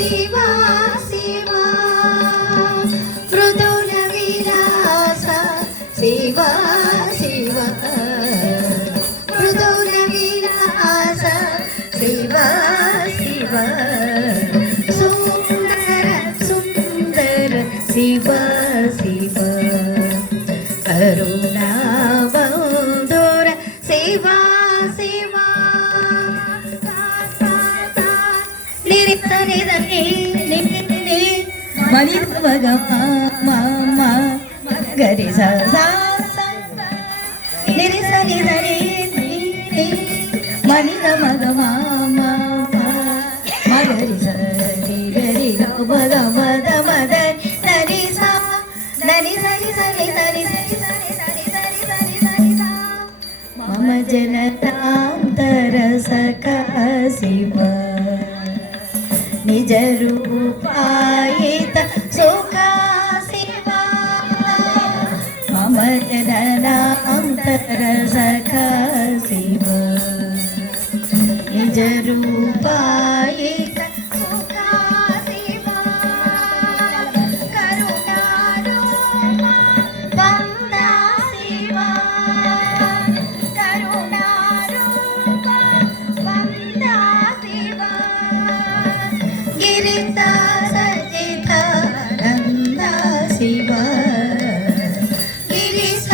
శివ శివ మృదుల విలాస శివ శివ మృదుల విలాస శివ శివ సుందర సుందర శివ శివ కరుణావందుర శివ శివ మణి మగ గరి నిరి సరి సరి మణి మగ మగరి సరి గరి మగ మద మద నరి సా నరి సరి సరి సరి సరి సరి సరి సరి సరి సరి సా మమ జనతాంతర సఖా శివ నిజ రూపాయిత సుఖా శివ మమ జననాంతర సఖా శివ నిజ రూపాయిత సుఖా శివ కరుణారూప వందా శివ కరుణారూప వందా శివ గిరిత సజిత నంద శివ గిరిత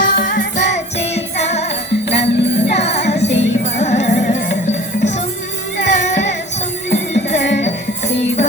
సజిత నంద శివ సుందర సుందర శివ